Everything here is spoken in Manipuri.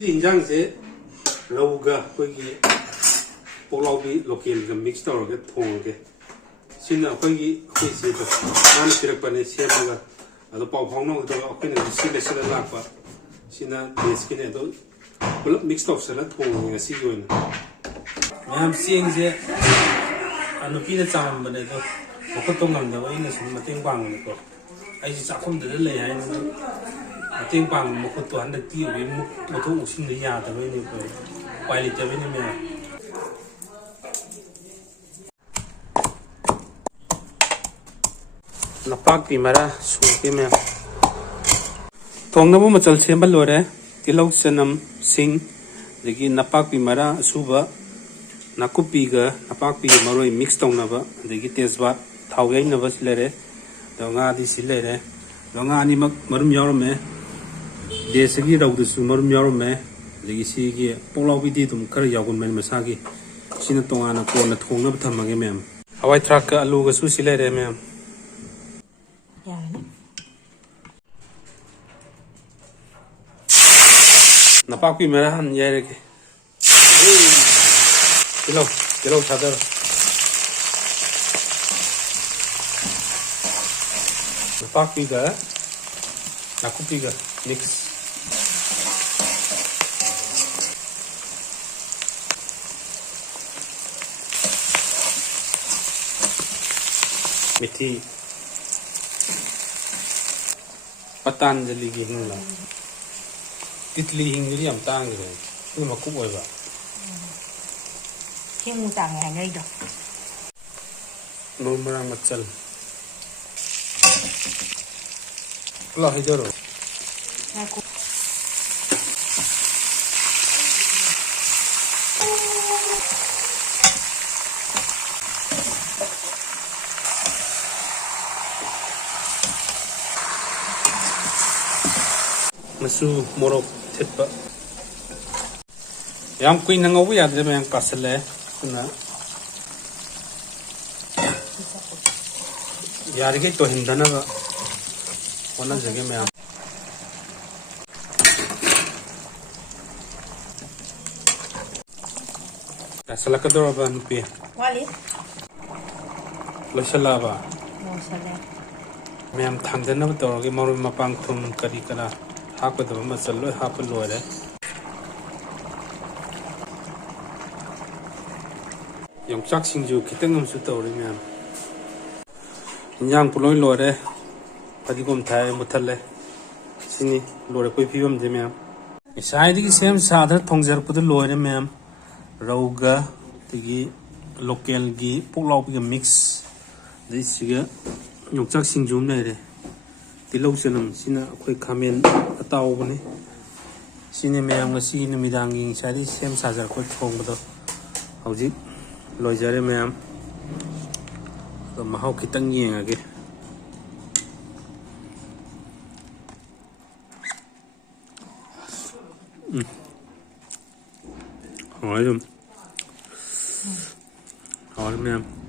인장제 러우가 거기 뽀라우비 로컬가 믹스 떠오르게 통하게 신나 거기 거기서 나는 비력반에 시험가 아도 pauphongno do akhine selection lakpa sina deskine do pulap mixed option thong ngasi yoin yam singje anupina cham bane do okotong ngam da ina sum mateng bang ko ai ji chakhom de le hai no mateng bang mo ko to han ti wi mo to usin de ya da ni ko pai le te ni me napak pi mara su pi me thongnabo machal sembal lore tilau sanam sing degi napak pi mara suba nakupi ga napak pi maroi mix tongnaba degi tezbat thawgai na bas lere donga di silere donga ani mak marum yorme desagi rawdu su marum yorme degi sigi polaw bi di tum khar yagun men masagi sina tongana ko na thongnaba thamage mem hawai truck ka alu ga su silere mem napak pi mera han yare ke kilo sadar napak pi ga nakupi ga mix methi patanjali gi hingla titli hingri am tang re ni ma ku oi ba hing tang ngai ngai do no marang machal la hidoro na ku masu morok thetpa yam kuin ngau ya de men kasle na yar ge to hindana ba ona jage me kasla ka do ba nupi wali lo sala ba mo sale mem thangdana ba to ge moru mapang thum kari kara hapa da ma chalo hapa lore yongchak singju kitang am su tawri mem yang puloi lore padigom thai muthalle sini lore koi phibam de mem isai di sem sadar thongjar pudu lore mem rauga tigi local gi poklau gi mix dei siga yongchak singjum nei re tilau sanam sina khoi khamen ataw bani sini meyam ga si numidang ing sari sem sajar ko thong bado hauji loijare meyam to mahau kitang yeng age Hỏi meyam